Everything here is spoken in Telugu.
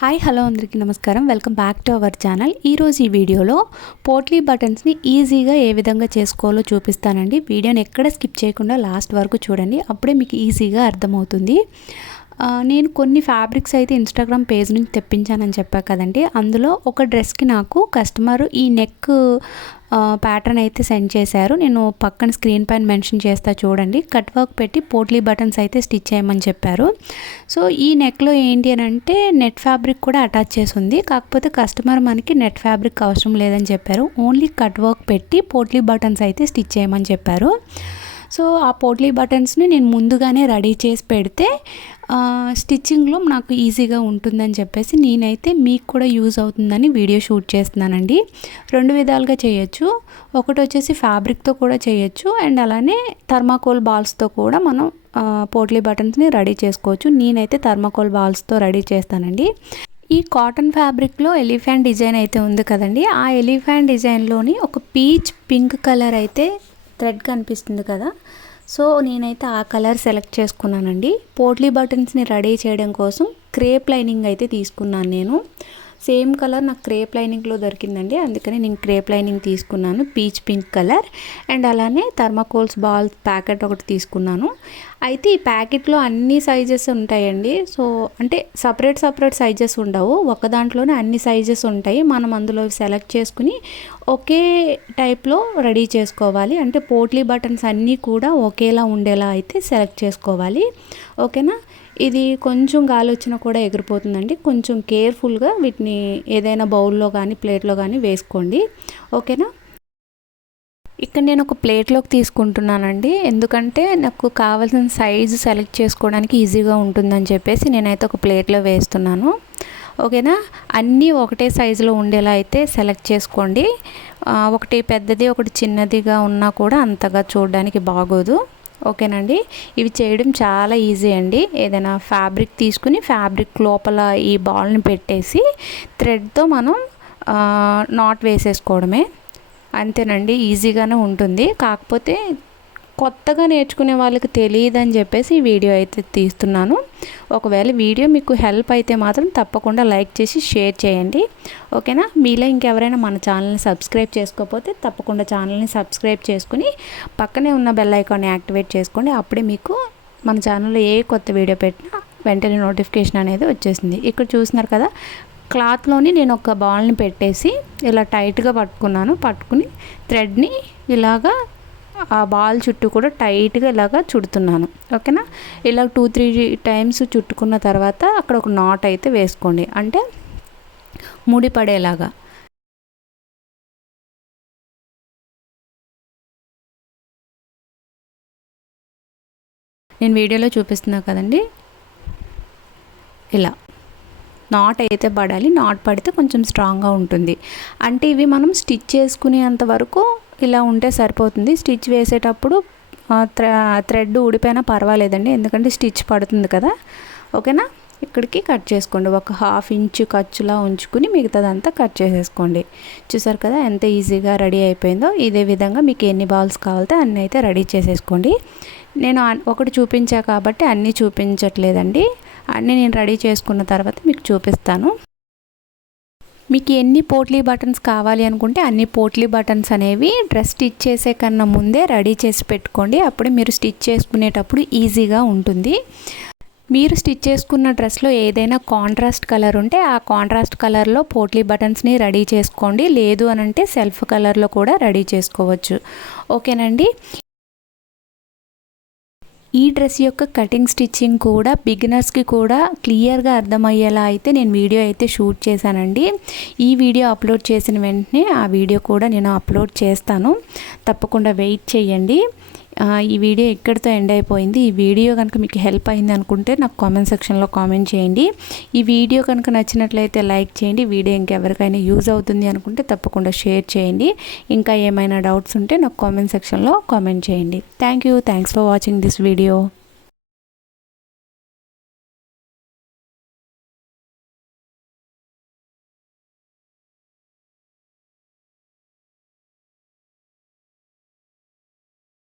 హాయ్ హలో అందరికీ నమస్కారం. Welcome back to our channel. ఈరోజు ఈ వీడియోలో పోట్లీ బటన్స్ని ఈజీగా ఏ విధంగా చేసుకోవాలో చూపిస్తానండి. వీడియోని ఎక్కడ స్కిప్ చేయకుండా లాస్ట్ వరకు చూడండి, అప్పుడే మీకు ఈజీగా అర్థమవుతుంది. నేను కొన్ని ఫ్యాబ్రిక్స్ అయితే ఇన్స్టాగ్రామ్ పేజ్ నుంచి తెప్పించానని చెప్పా కదండి. అందులో ఒక డ్రెస్కి నాకు కస్టమర్ ఈ నెక్ ప్యాటర్న్ అయితే సెండ్ చేశారు. నేను పక్కన స్క్రీన్ పైన మెన్షన్ చేస్తా చూడండి. కట్ వర్క్ పెట్టి పోట్లీ బటన్స్ అయితే స్టిచ్ చేయమని చెప్పారు. సో ఈ నెక్లో ఏంటి అని అంటే నెట్ ఫ్యాబ్రిక్ కూడా అటాచ్ చేసి ఉంది. కాకపోతే కస్టమర్ మనకి నెట్ ఫ్యాబ్రిక్ అవసరం లేదని చెప్పారు. ఓన్లీ కట్ వర్క్ పెట్టి పోట్లీ బటన్స్ అయితే స్టిచ్ చేయమని చెప్పారు. సో ఆ పోట్లీ బటన్స్ని నేను ముందుగానే రెడీ చేసి పెడితే స్టిచ్చింగ్లో నాకు ఈజీగా ఉంటుందని చెప్పేసి నేనైతే మీకు కూడా యూజ్ అవుతుందని వీడియో షూట్ చేస్తున్నానండి. రెండు విధాలుగా చేయొచ్చు. ఒకటి వచ్చేసి ఫ్యాబ్రిక్తో కూడా చేయొచ్చు, అండ్ అలానే థర్మాకోల్ బాల్స్తో కూడా మనం పోట్లీ బటన్స్ని రెడీ చేసుకోవచ్చు. నేనైతే థర్మాకోల్ బాల్స్తో రెడీ చేస్తానండి. ఈ కాటన్ ఫ్యాబ్రిక్లో ఎలిఫెంట్ డిజైన్ అయితే ఉంది కదండి. ఆ ఎలిఫెంట్ డిజైన్లోని ఒక పీచ్ పింక్ కలర్ అయితే థ్రెడ్ కనిపిస్తుంది కదా. సో నేనైతే ఆ కలర్ సెలెక్ట్ చేసుకున్నానండి. పోట్లీ బటన్స్ని రెడీ చేయడం కోసం క్రేప్ లైనింగ్ అయితే తీసుకున్నాను నేను. సేమ్ కలర్ నాకు క్రేప్ లైనింగ్లో దొరికిందండి, అందుకని నేను క్రేప్ లైనింగ్ తీసుకున్నాను, పీచ్ పింక్ కలర్. అండ్ అలానే థర్మాకోల్స్ బాల్స్ ప్యాకెట్ ఒకటి తీసుకున్నాను. అయితే ఈ ప్యాకెట్లో అన్ని సైజెస్ ఉంటాయండి. సో అంటే సపరేట్ సైజెస్ ఉండవు, ఒక దాంట్లోనే అన్ని సైజెస్ ఉంటాయి. మనం అందులో సెలెక్ట్ చేసుకుని ఒకే టైప్లో రెడీ చేసుకోవాలి. అంటే పోట్లీ బటన్స్ అన్నీ కూడా ఒకేలా ఉండేలా అయితే సెలెక్ట్ చేసుకోవాలి. ఓకేనా. ఇది కొంచెం గాలి వచ్చినా కూడా ఎగిరిపోతుందండి. కొంచెం కేర్ఫుల్గా వీటిని ఏదైనా బౌల్లో కానీ ప్లేట్లో కానీ వేసుకోండి. ఓకేనా. ఇక్కడ నేను ఒక ప్లేట్లోకి తీసుకుంటున్నానండి, ఎందుకంటే నాకు కావాల్సిన సైజు సెలెక్ట్ చేసుకోవడానికి ఈజీగా ఉంటుందని చెప్పేసి నేనైతే ఒక ప్లేట్లో వేస్తున్నాను. ఓకేనా. అన్నీ ఒకటే సైజులో ఉండేలా అయితే సెలెక్ట్ చేసుకోండి. ఒకటి పెద్దది ఒకటి చిన్నదిగా ఉన్నా కూడా అంతగా చూడడానికి బాగోదు. ఓకేనండి. ఇవి చేయడం చాలా ఈజీ అండి. ఏదైనా ఫ్యాబ్రిక్ తీసుకుని ఫ్యాబ్రిక్ లోపల ఈ బాల్ని పెట్టేసి థ్రెడ్తో మనం నాట్ వేసేసుకోవడమే, అంతేనండి. ఈజీగానే ఉంటుంది. కాకపోతే కొత్తగా నేర్చుకునే వాళ్ళకి తెలియదని చెప్పేసి ఈ వీడియో అయితే తీస్తున్నాను. ఒకవేళ వీడియో మీకు హెల్ప్ అయితే మాత్రం తప్పకుండా లైక్ చేసి షేర్ చేయండి. ఓకేనా. మీలో ఇంకెవరైనా మన ఛానల్ని సబ్స్క్రైబ్ చేసుకోకపోతే తప్పకుండా ఛానల్ని సబ్స్క్రైబ్ చేసుకుని పక్కనే ఉన్న బెల్ ఐకాన్ని యాక్టివేట్ చేసుకోండి. అప్పుడే మీకు మన ఛానల్లో ఏ కొత్త వీడియో పెట్టినా వెంటనే నోటిఫికేషన్ అనేది వచ్చేసింది. ఇక్కడ చూస్తున్నారు కదా, క్లాత్లోని నేను ఒక బాల్ని పెట్టేసి ఇలా టైట్గా పట్టుకుని థ్రెడ్ని ఇలాగా ఆ బాల్ చుట్టూ కూడా టైట్గా ఇలాగా చుడుతున్నాను. ఓకేనా. ఇలా 2-3 టైమ్స్ చుట్టుకున్న తర్వాత అక్కడ ఒక నాట్ అయితే వేసుకోండి, అంటే ముడిపడేలాగా. నేను వీడియోలో చూపిస్తున్నా కదండి, ఇలా నాట్ అయితే పడాలి. నాట్ పడితే కొంచెం స్ట్రాంగ్గా ఉంటుంది. అంటే ఇవి మనం స్టిచ్ చేసుకునేంత వరకు ఇలా ఉంటే సరిపోతుంది. స్టిచ్ వేసేటప్పుడు థ్రెడ్ ఊడిపోయినా పర్వాలేదండి, ఎందుకంటే స్టిచ్ పడుతుంది కదా. ఓకేనా. ఇక్కడికి కట్ చేసుకోండి. ఒక 1/2 ఇంచ్ ఖర్చులా ఉంచుకుని మిగతాదంతా కట్ చేసేసుకోండి. చూసారు కదా ఎంత ఈజీగా రెడీ అయిపోయిందో. ఇదే విధంగా మీకు ఎన్ని బాల్స్ కావాలితే అన్నీ అయితే రెడీ చేసేసుకోండి. నేను ఒకటి చూపించా కాబట్టి అన్నీ చూపించట్లేదండి. అన్నీ నేను రెడీ చేసుకున్న తర్వాత మీకు చూపిస్తాను. మీకు ఎన్ని పోట్లీ బటన్స్ కావాలి అనుకుంటే అన్ని పోట్లీ బటన్స్ అనేవి డ్రెస్ స్టిచ్ చేసే కన్నా ముందే రెడీ చేసి పెట్టుకోండి. అప్పుడే మీరు స్టిచ్ చేసుకునేటప్పుడు ఈజీగా ఉంటుంది. మీరు స్టిచ్ చేసుకున్న డ్రెస్లో ఏదైనా కాంట్రాస్ట్ కలర్ ఉంటే ఆ కాంట్రాస్ట్ కలర్లో పోట్లీ బటన్స్ని రెడీ చేసుకోండి. లేదు అనంటే సెల్ఫ్ కలర్లో కూడా రెడీ చేసుకోవచ్చు. ఓకేనండి. ఈ డ్రెస్ యొక్క కటింగ్ స్టిచ్చింగ్ కూడా బిగినర్స్కి కూడా క్లియర్గా అర్థమయ్యేలా అయితే నేను వీడియో అయితే షూట్ చేశానండి. ఈ వీడియో అప్లోడ్ చేసిన వెంటనే ఆ వీడియో కూడా నేను అప్లోడ్ చేస్తాను. తప్పకుండా వెయిట్ చేయండి. ఈ వీడియో ఇక్కడితో ఎండ్ అయిపోయింది. ఈ వీడియో కనుక మీకు హెల్ప్ అయింది అనుకుంటే నాకు కామెంట్ సెక్షన్లో కామెంట్ చేయండి. ఈ వీడియో కనుక నచ్చినట్లయితే లైక్ చేయండి. వీడియో ఇంకెవరికైనా యూజ్ అవుతుంది అనుకుంటే తప్పకుండా షేర్ చేయండి. ఇంకా ఏమైనా డౌట్స్ ఉంటే నాకు కామెంట్ సెక్షన్లో కామెంట్ చేయండి. Thanks for watching this video.